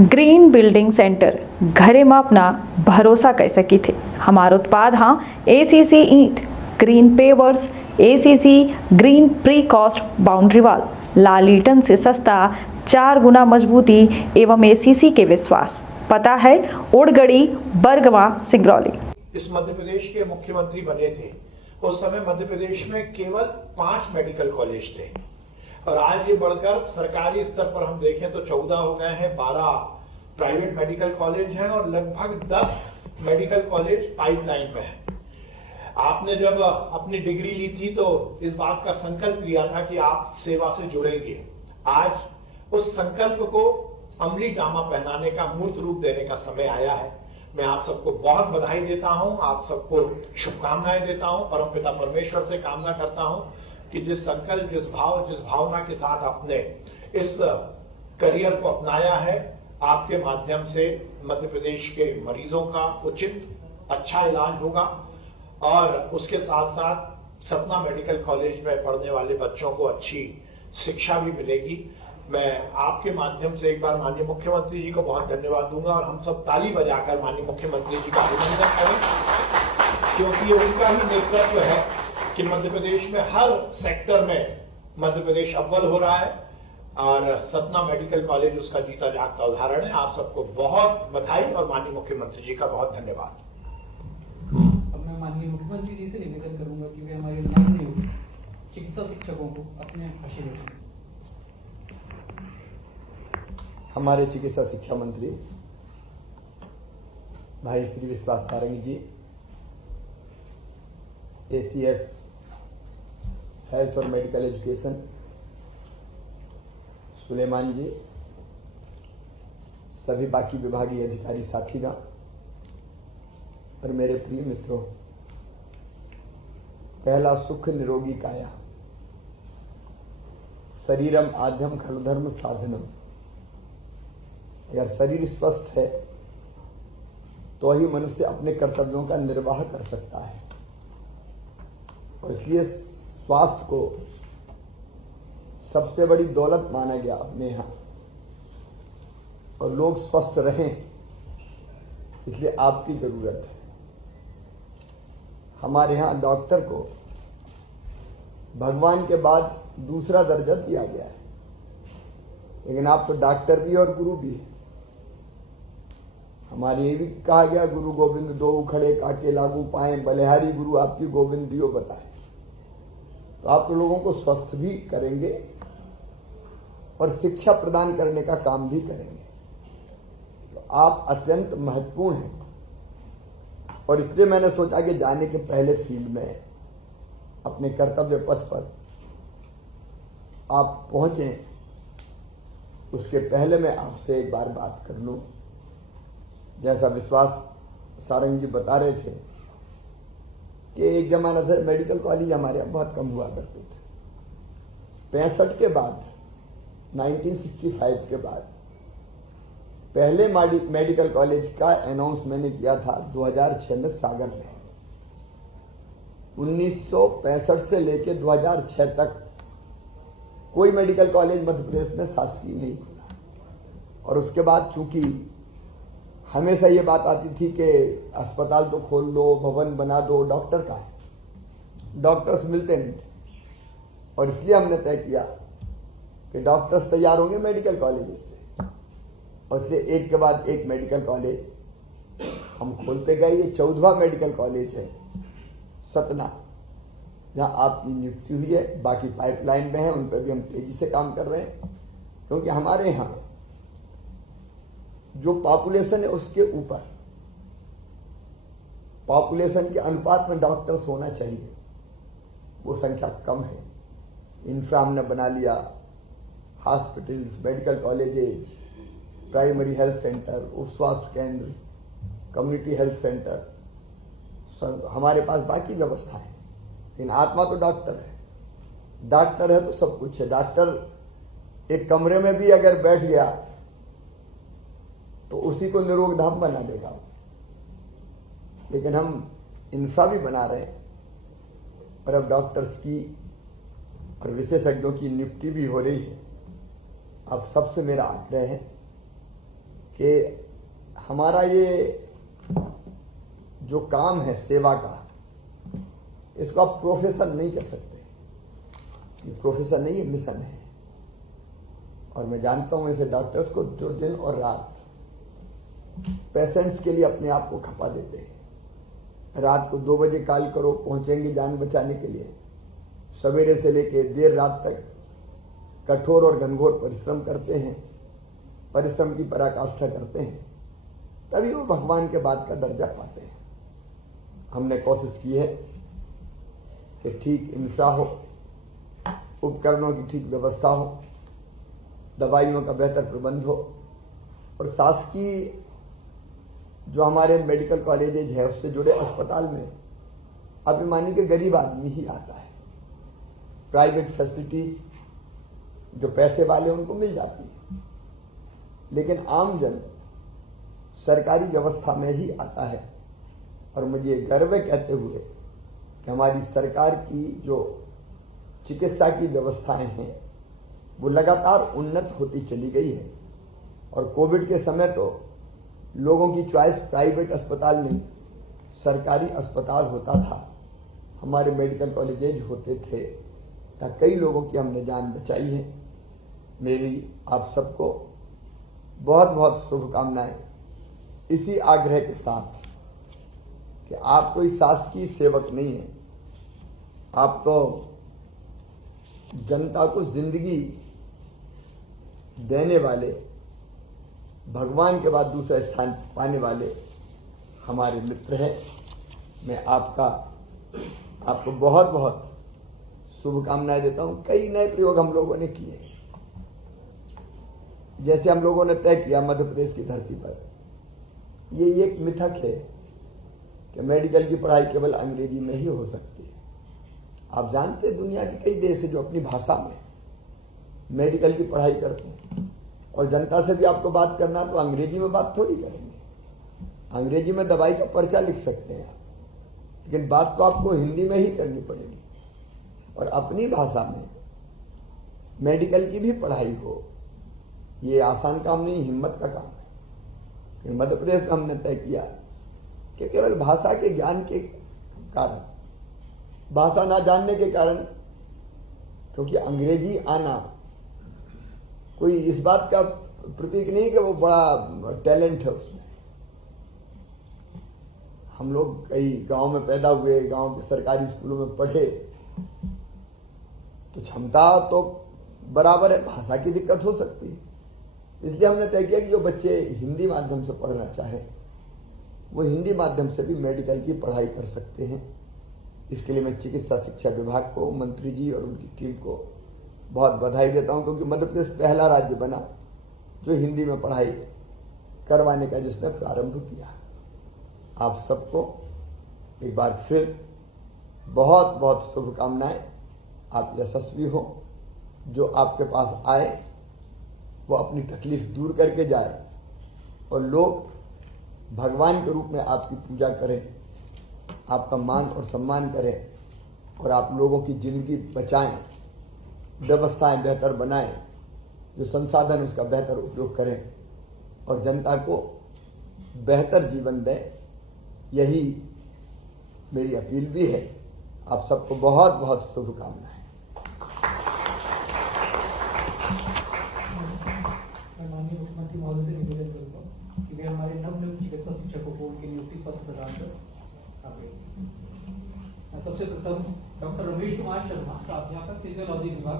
Green building centre घरे में अपना भरोसा कर सकी थे। हमारा उत्पाद हाँ एसीसी ईंट, green pavers, ACC green precast boundary wall, लाल ईटन से सस्ता, 4 गुना मजबूती एवं एसीसी के विश्वास। पता है उड़गड़ी, बरगवा, सिंगरौली। इस मध्य प्रदेश के मुख्यमंत्री बने थे उस समय मध्य प्रदेश में केवल 5 मेडिकल कॉलेज थे और आज ये बढ़कर सरकारी स्तर पर हम देखें तो 14 हो गए हैं, 12 प्राइवेट मेडिकल कॉलेज हैं और लगभग 10 मेडिकल कॉलेज पाइपलाइन में हैं। आपने जब अपनी डिग्री ली थी तो इस बात का संकल्प लिया था कि आप सेवा से जुड़ेंगे। आज उस संकल्प को अमली जामा पहनाने का, मूर्त रूप देने का समय आया है। मैं आप सबको बहुत बधाई देता हूं, आप सबको शुभकामनाएं देता हूं। परमपिता परमेश्वर से कामना करता हूं कि जिस संकल्प, जिस भाव, जिस भावना के साथ आपने इस करियर को अपनाया है, आपके माध्यम से मध्य प्रदेश के मरीजों का उचित अच्छा इलाज होगा और उसके साथ साथ सतना मेडिकल कॉलेज में पढ़ने वाले बच्चों को अच्छी शिक्षा भी मिलेगी। मैं आपके माध्यम से एक बार माननीय मुख्यमंत्री जी को बहुत धन्यवाद दूंगा और हम सब ताली बजाकर माननीय मुख्यमंत्री जी का अभिनंदन करें, क्योंकि ये उनका ही नेतृत्व है कि मध्य प्रदेश में हर सेक्टर में मध्य प्रदेश अव्वल हो रहा है और सतना मेडिकल कॉलेज उसका जीता जागता उदाहरण है। आप सबको बहुत बधाई और माननीय मुख्यमंत्री जी का बहुत धन्यवाद। अब मैं माननीय मुख्यमंत्री जी से निवेदन करूंगा कि वे हमारे माननीय चिकित्सा शिक्षकों को अपने आशीर्वाद दें। हमारे चिकित्सा शिक्षा मंत्री भाई श्री विश्वास सारंग जी, एसीएस हेल्थ और मेडिकल एजुकेशन सुलेमान जी, सभी बाकी विभागीय अधिकारी साथीगण और मेरे प्रिय मित्रों, पहला सुख निरोगी काया, शरीरम आद्यम खलु धर्म साधनम। अगर शरीर स्वस्थ है तो ही मनुष्य अपने कर्तव्यों का निर्वाह कर सकता है और इसलिए स्वास्थ्य को सबसे बड़ी दौलत माना गया अपने यहाँ और लोग स्वस्थ रहें इसलिए आपकी जरूरत है। हमारे यहाँ डॉक्टर को भगवान के बाद दूसरा दर्जा दिया गया है, लेकिन आप तो डॉक्टर भी और गुरु भी हैं। हमारे ये भी कहा गया, गुरु गोविंद दो खड़े काके लागू पाए, बलिहारी गुरु आपकी गोविंद दियो बताए। तो आप तो लोगों को स्वस्थ भी करेंगे और शिक्षा प्रदान करने का काम भी करेंगे, तो आप अत्यंत महत्वपूर्ण हैं। और इसलिए मैंने सोचा कि जाने के पहले फील्ड में अपने कर्तव्य पथ पर आप पहुंचे, उसके पहले मैं आपसे एक बार बात कर लूं। जैसा विश्वास सारंग जी बता रहे थे कि एक जमाना था मेडिकल कॉलेज हमारे यहाँ बहुत कम हुआ करते थे। 65 के बाद, 1965 के बाद पहले मेडिकल कॉलेज का अनाउंस मैंने किया था 2006 में सागर में। 1965 से लेकर 2006 तक कोई मेडिकल कॉलेज मध्य प्रदेश में शासकीय नहीं खुला और उसके बाद चूंकि हमेशा ये बात आती थी कि अस्पताल तो खोल लो, भवन बना दो, डॉक्टर कहाँ है, डॉक्टर्स मिलते नहीं थे और इसलिए हमने तय किया कि डॉक्टर्स तैयार होंगे मेडिकल कॉलेज से और इसलिए एक के बाद एक मेडिकल कॉलेज हम खोलते गए। ये 14वां मेडिकल कॉलेज है सतना, जहाँ आपकी नियुक्ति हुई है। बाकी पाइपलाइन में है, उन पर भी हम तेजी से काम कर रहे हैं, क्योंकि हमारे यहाँ जो पॉपुलेशन है उसके ऊपर पॉपुलेशन के अनुपात में डॉक्टर्स होना चाहिए, वो संख्या कम है। इंफ्रा हमने बना लिया, hospitals, medical colleges, primary health centre, उप स्वास्थ्य केंद्र, कम्युनिटी हेल्थ सेंटर, हमारे पास बाकी व्यवस्था है। लेकिन आत्मा तो डॉक्टर है, डॉक्टर है तो सब कुछ है। डॉक्टर एक कमरे में भी अगर बैठ गया तो उसी को निरोग धाम बना देगा, लेकिन हम इंफ्रा भी बना रहे हैं और अब डॉक्टर्स की और विशेषज्ञों की नियुक्ति भी हो रही है। अब सबसे मेरा आग्रह है कि हमारा ये जो काम है सेवा का, इसको आप प्रोफेशन नहीं कर सकते। ये प्रोफेशन नहीं, ये मिशन है। और मैं जानता हूं ऐसे डॉक्टर्स को जो दिन और रात पेशेंट्स के लिए अपने आप को खपा देते हैं। रात को 2 बजे कॉल करो, पहुंचेंगे जान बचाने के लिए। सवेरे से लेके देर रात तक कठोर और घनघोर परिश्रम करते हैं, परिश्रम की पराकाष्ठा करते हैं, तभी वो भगवान के बाद का दर्जा पाते हैं। हमने कोशिश की है कि ठीक इंफ्रा हो, उपकरणों की ठीक व्यवस्था हो, दवाइयों का बेहतर प्रबंध हो, और शासकीय जो हमारे मेडिकल कॉलेजेज है उससे जुड़े अस्पताल में अब मानिए कि गरीब आदमी ही आता है। प्राइवेट फैसिलिटीज जो पैसे वाले उनको मिल जाती है, लेकिन आम जन सरकारी व्यवस्था में ही आता है। और मुझे गर्व है कहते हुए कि हमारी सरकार की जो चिकित्सा की व्यवस्थाएं हैं वो लगातार उन्नत होती चली गई है। और कोविड के समय तो लोगों की चॉइस प्राइवेट अस्पताल नहीं, सरकारी अस्पताल होता था, हमारे मेडिकल कॉलेजेज होते थे, तब कई लोगों की हमने जान बचाई है। मेरी आप सबको बहुत बहुत शुभकामनाएं, इसी आग्रह के साथ कि आप कोई शासकीय सेवक नहीं है, आप तो जनता को जिंदगी देने वाले, भगवान के बाद दूसरा स्थान पाने वाले हमारे मित्र हैं। मैं आपको बहुत बहुत शुभकामनाएं देता हूं। कई नए प्रयोग हम लोगों ने किए, जैसे हम लोगों ने तय किया मध्य प्रदेश की धरती पर, ये एक मिथक है कि मेडिकल की पढ़ाई केवल अंग्रेजी में ही हो सकती है। आप जानते हैं दुनिया के कई देश है जो अपनी भाषा में मेडिकल की पढ़ाई करते हैं, और जनता से भी आपको बात करना तो अंग्रेजी में बात थोड़ी करेंगे। अंग्रेजी में दवाई का पर्चा लिख सकते हैं आप, लेकिन बात तो आपको हिंदी में ही करनी पड़ेगी। और अपनी भाषा में मेडिकल की भी पढ़ाई हो, ये आसान काम नहीं, हिम्मत का काम है। मध्य प्रदेश में हमने तय किया कि केवल भाषा के ज्ञान के कारण, भाषा ना जानने के कारण, क्योंकि अंग्रेजी आना कोई इस बात का प्रतीक नहीं कि वो बड़ा टैलेंट है उसमें। हम लोग कई गांव में पैदा हुए, गांव के सरकारी स्कूलों में पढ़े, तो क्षमता तो बराबर है, भाषा की दिक्कत हो सकती है। इसलिए हमने तय किया कि जो बच्चे हिंदी माध्यम से पढ़ना चाहें वो हिंदी माध्यम से भी मेडिकल की पढ़ाई कर सकते हैं। इसके लिए मैं चिकित्सा शिक्षा विभाग को, मंत्री जी और उनकी टीम को बहुत बधाई देता हूं, क्योंकि मध्य प्रदेश पहला राज्य बना जो हिंदी में पढ़ाई करवाने का जिसने प्रारंभ किया। आप सबको एक बार फिर बहुत बहुत शुभकामनाएं। आप यशस्वी हो, जो आपके पास आए वो अपनी तकलीफ दूर करके जाए, और लोग भगवान के रूप में आपकी पूजा करें, आपका मान और सम्मान करें, और आप लोगों की जिंदगी बचाएं, व्यवस्थाएं बेहतर बनाएं, जो संसाधन उसका बेहतर उपयोग करें, और जनता को बेहतर जीवन दें। यही मेरी अपील भी है। आप सबको बहुत बहुत शुभकामनाएं। माननीय मुख्यमंत्री महोदय से निवेदन करूंगा कि वे हमारे नवनियुक्त चिकित्सा शिक्षकों को उनके नियुक्ति पत्र प्रदान कर आगे। सबसे प्रथम डॉक्टर रमेश कुमार शर्मा, प्राध्यापक फिजियोलॉजी विभाग।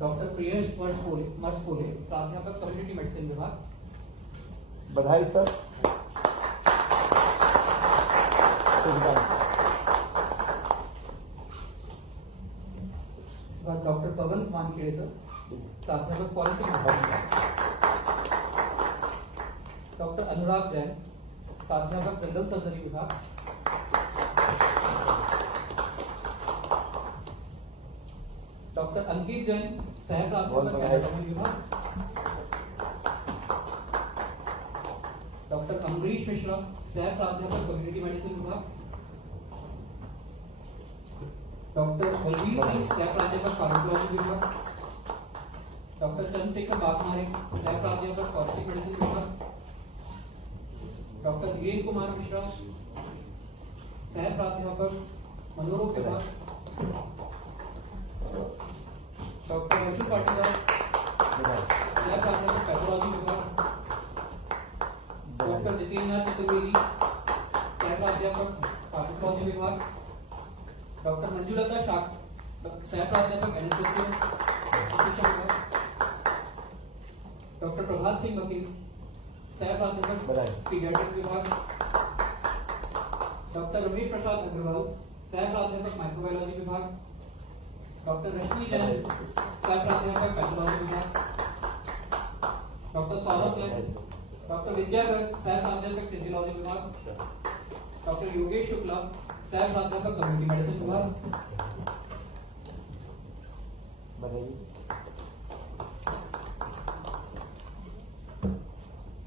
डॉक्टर प्रियेश मर्सपोले, प्राध्यापक कम्युनिटी मेडिसिन विभाग। बधाई सर। डॉक्टर पवन मानखेड़े सर, प्राध्यापक पॉलिसी विभाग। डॉक्टर अनुराग जैन, प्राध्यापक जनरल सर्जरी विभाग। डॉक्टर अंकित जैन, सह प्राध्यापक एनाटॉमी विभाग। डॉक्टर अमरीश मिश्रा, सह प्राध्यापक कम्युनिटी मेडिसिन विभाग। डॉक्टर बलवीर सिंह, सह प्राध्यापक फार्माकोलॉजी विभाग। डॉक्टर चंद्रशेखर बाघमारे, सह प्राध्यापक कॉस्मेटिक मेडिसिन विभाग, डॉक्टर वीरेंद्र कुमार मिश्रा, सह प्राध्यापक मनोरोग विभाग, डॉक्टर अर्जुन पाटीदार, सह प्राध्यापक पैथोलॉजी विभाग, डॉक्टर जितेंद्र चतुर्वेदी, सह प्राध्यापक कार्डियोलॉजी विभाग, डॉक्टर मंजुलता शाक, सह प्राध्यापक एनेस्थेसिया विभाग, डॉक्टर प्रभात सिंह वकील, सह प्राध्यापक पीडियाट्रिक्स विभाग, डॉक्टर रमेश प्रसाद अग्रवाल, सह प्राध्यापक माइक्रोबायोलॉजी विभाग, डॉक्टर रश्मि जैन, सह प्राध्यापक पैथोलॉजी विभाग, डॉक्टर सौरभ जैन, डॉक्टर विद्या गर्ग, सह प्राध्यापक फिजियोलॉजी विभाग, डॉक्टर योगेश शुक्ला, सह प्राध्यापक कम्युनिटी मेडिसिन विभाग,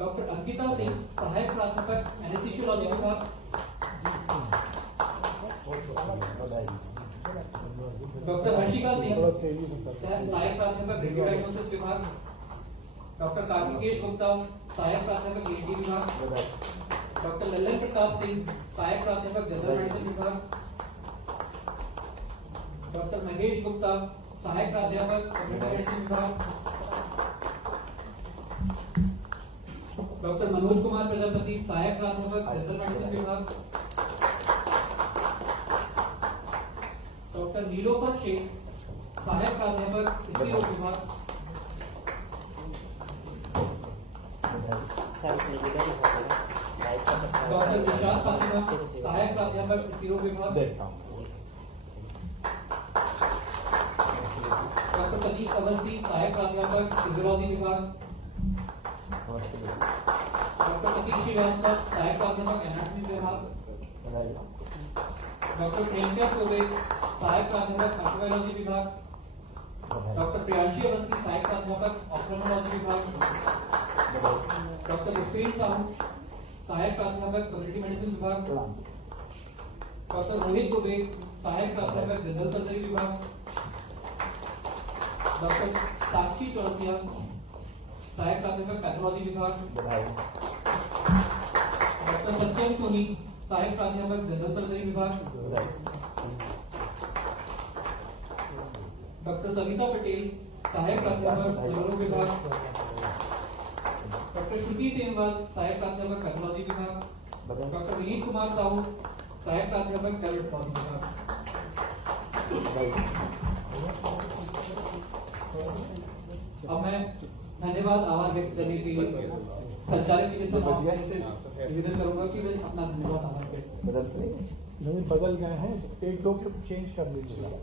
डॉक्टर अंकिता सिंह, सहायक प्राध्यापक एनेस्थेसियोलॉजी विभाग, डॉक्टर हर्षिका सिंह, सहायक प्राध्यापक रेडियो डायग्नोसिस विभाग, डॉक्टर कार्तिकेश गुप्ता, सहायक प्राध्यापक ईएनटी विभाग, डॉक्टर लल्लन प्रताप सिंह, सहायक प्राध्यापक जनरल मेडिसिन विभाग, डॉक्टर महेश गुप्ता, सहायक प्राध्यापक कम्युनिटी मेडिसिन विभाग, डॉक्टर मनोज कुमार प्रजापति, सहायक प्राध्यापक जनरल मेडिसिन विभाग, डॉक्टर नीलोफर शेख, सहायक प्राध्यापक स्त्री रोग विभाग, डॉक्टर विशाल फातिमा, सहायक प्राध्यापक स्त्री रोग विभाग, डॉक्टर प्रदीप अवस्थी, सहायक प्राध्यापक फिजियोलॉजी विभाग, डॉक्टर प्रतीक श्रीवास्तव, सहायक प्राध्यापक एनाटॉमी विभाग, डॉक्टर प्रियंका चौबे, सहायक प्राध्यापक माइक्रोबायोलॉजी विभाग, डॉक्टर प्रियांशी अवस्थी, सहायक प्राध्यापक ऑप्थेल्मोलॉजी विभाग, डॉक्टर युपेन साहू, सहायक प्राध्यापक कम्युनिटी मेडिसिन विभाग, डॉक्टर रोहित दुबे, सहायक प्राध्यापक जनरल सर्जरी विभाग, डॉक्टर साक्षी चौरसिया, सहायक प्राध्यापक पैथोलॉजी विभाग, डॉक्टर सत्यम सोनी, सहायक प्राध्यापक जनरल सर्जरी विभाग, डॉक्टर सविता पटेल, सहायक प्राध्यापक मनोरोग विभाग, डॉक्टर श्रुति सेनवाल, सहायक प्राध्यापक पैथोलॉजी विभाग, डॉक्टर विनीत कुमार साहू, सहायक प्राध्यापक डायबिटोलॉजी विभाग। अब मैं धन्यवाद आवाज व्यक्त करने के लिए सरकारी चिकित्सा महाविद्यालय से निवेदन करूंगा कि वे अपना धन्यवाद आवाज व्यक्त नहीं बदल गए हैं, एक दो के चेंज कर लीजिएगा।